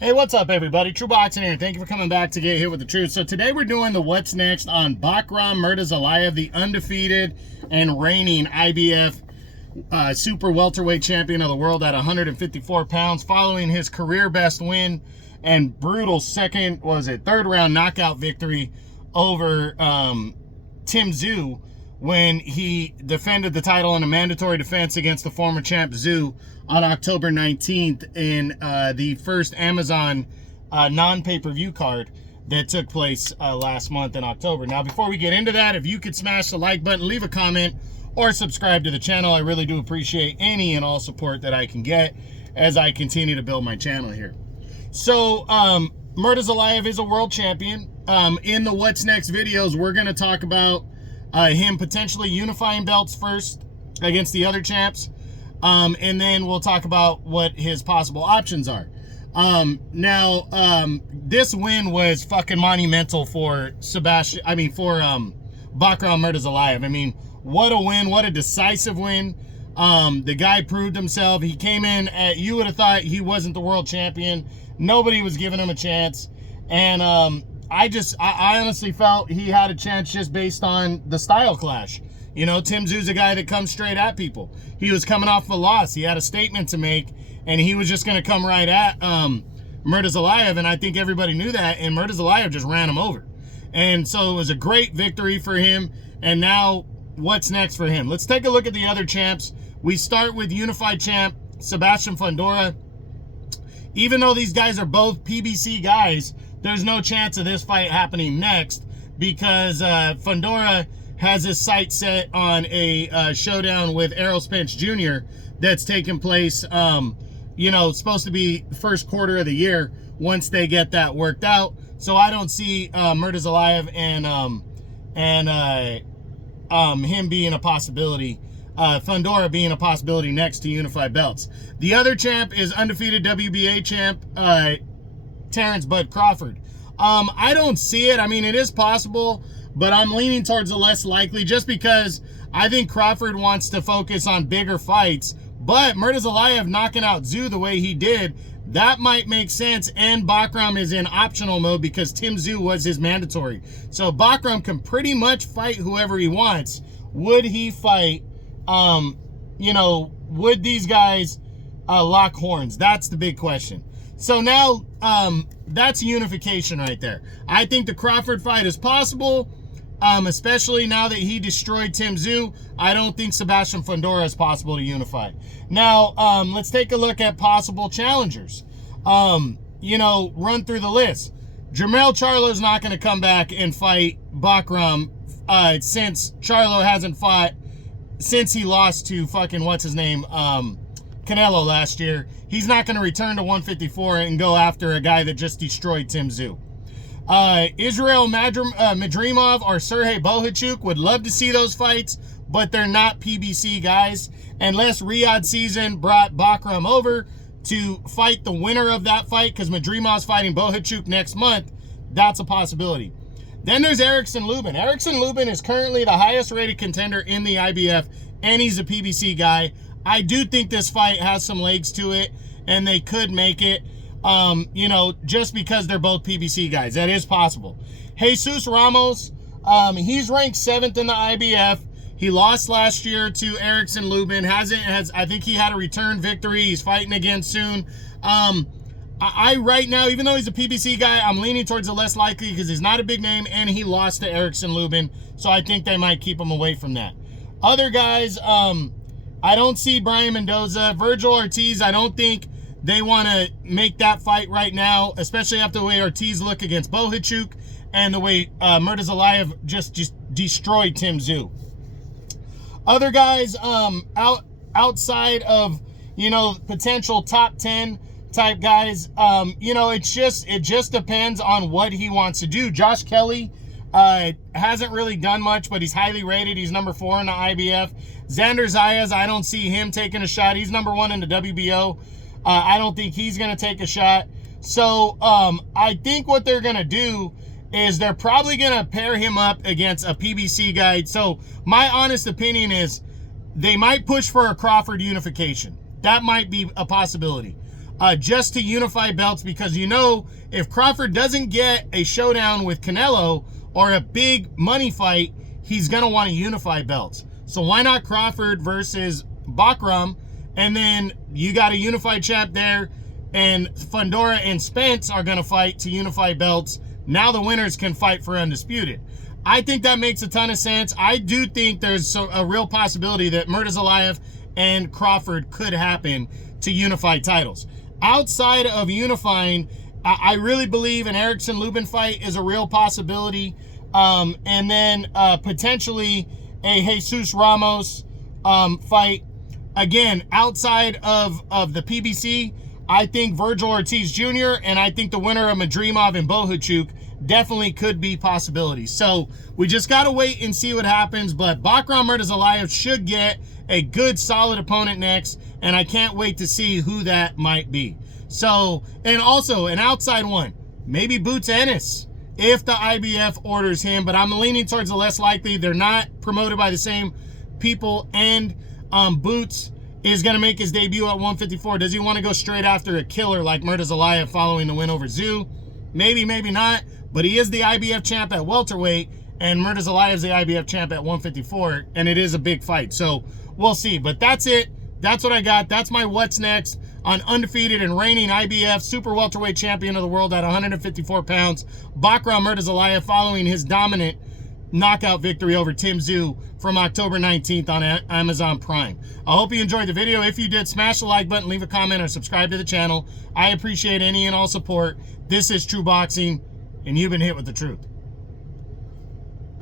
Hey, what's up, everybody? True Boxing here. Thank you for coming back to Get Hit with the Truth. So today we're doing the What's Next on Bahkram Murtazaliev, the undefeated and reigning IBF Super Welterweight Champion of the world at 154 pounds, following his career best win and brutal third round knockout victory over Tim Tszyu when he defended the title in a mandatory defense against the former champ Tszyu on October 19th in the first Amazon non-pay-per-view card that took place last month in October. Now, before we get into that, if you could smash the like button, leave a comment, or subscribe to the channel, I really do appreciate any and all support that I can get as I continue to build my channel here. So, Murtazaliev is a world champion. In the What's Next videos, we're going to talk about him potentially unifying belts first against the other champs. And then we'll talk about what his possible options are. This win was fucking monumental for Bahkram Murtazaliev. I mean, what a win, what a decisive win. The guy proved himself. He came in you would have thought he wasn't the world champion. Nobody was giving him a chance. And I honestly felt he had a chance just based on the style clash. You know, Tim Tszyu's a guy that comes straight at people. He was coming off a loss. He had a statement to make, and he was just going to come right at Murtazaliev, and I think everybody knew that, and Murtazaliev just ran him over. And so it was a great victory for him, and now what's next for him? Let's take a look at the other champs. We start with unified champ Sebastian Fundora. Even though these guys are both PBC guys, there's no chance of this fight happening next because Fundora has his sight set on a showdown with Errol Spence Jr. that's taking place, supposed to be first quarter of the year once they get that worked out. So I don't see Murtazaliev and him being a possibility, Fundora being a possibility next to unified belts. The other champ is undefeated WBA champ, Terrence Bud Crawford. I don't see it. I mean, it is possible, but I'm leaning towards the less likely just because I think Crawford wants to focus on bigger fights. But Murtazaliev knocking out Tszyu the way he did, that might make sense. And Bahkram is in optional mode because Tim Tszyu was his mandatory. So Bahkram can pretty much fight whoever he wants. Would he fight, would these guys lock horns? That's the big question. So now that's unification right there. I think the Crawford fight is possible. Especially now that he destroyed Tim Tszyu. I don't think Sebastian Fundora is possible to unify. Now, let's take a look at possible challengers. Run through the list. Jermell Charlo's not going to come back and fight Bahkram since Charlo hasn't fought since he lost to fucking Canelo last year. He's not going to return to 154 and go after a guy that just destroyed Tim Tszyu. Israel Madrimov or Sergey Bohachuk, would love to see those fights, but they're not PBC guys. Unless Riyadh Season brought Bahkram over to fight the winner of that fight, because Madrimov's fighting Bohachuk next month, that's a possibility. Then there's Erickson Lubin. Erickson Lubin is currently the highest rated contender in the IBF, and he's a PBC guy. I do think this fight has some legs to it, and they could make it. Just because they're both PBC guys. That is possible. Jesus Ramos, he's ranked 7th in the IBF. He lost last year to Erickson Lubin. I think he had a return victory. He's fighting again soon. I right now, even though he's a PBC guy, I'm leaning towards the less likely because he's not a big name and he lost to Erickson Lubin. So I think they might keep him away from that. Other guys, I don't see Brian Mendoza. Virgil Ortiz, I don't think they want to make that fight right now, especially after the way Ortiz looked against Bohachuk and the way Murtazaliev just destroyed Tim Tszyu. Other guys outside of, potential top 10 type guys, it just depends on what he wants to do. Josh Kelly hasn't really done much, but he's highly rated. He's number 4 in the IBF. Xander Zayas, I don't see him taking a shot. He's number 1 in the WBO. I don't think he's going to take a shot. So I think what they're going to do is they're probably going to pair him up against a PBC guy. So my honest opinion is they might push for a Crawford unification. That might be a possibility. just to unify belts, because you know if Crawford doesn't get a showdown with Canelo or a big money fight, he's going to want to unify belts. So why not Crawford versus Bahkram? And then you got a unified champ there, and Fundora and Spence are going to fight to unify belts. Now the winners can fight for Undisputed. I think that makes a ton of sense. I do think there's a real possibility that Murtazaliev and Crawford could happen to unify titles. Outside of unifying, I really believe an Erickson-Lubin fight is a real possibility. And then potentially a Jesus Ramos fight. Again, outside of the PBC, I think Virgil Ortiz Jr. and I think the winner of Madrimov and Bohachuk definitely could be possibilities. So we just got to wait and see what happens. But Bahkram Murtazaliev should get a good, solid opponent next, and I can't wait to see who that might be. So, and also an outside one, maybe Boots Ennis, if the IBF orders him, but I'm leaning towards the less likely. They're not promoted by the same people, and Boots is going to make his debut at 154. Does he want to go straight after a killer like Murtazaliev following the win over Tszyu? Maybe, maybe not, but he is the IBF champ at welterweight, and Murtazaliev is the IBF champ at 154, and it is a big fight. So we'll see, but that's it. That's what I got. That's my what's next on undefeated and reigning IBF super welterweight champion of the world at 154 pounds, Bahkram Murtazaliev, following his dominant knockout victory over Tim Tszyu from October 19th on Amazon Prime. I hope you enjoyed the video. If you did, smash the like button, leave a comment, or subscribe to the channel. I appreciate any and all support. This is True Boxing, and you've been hit with the truth.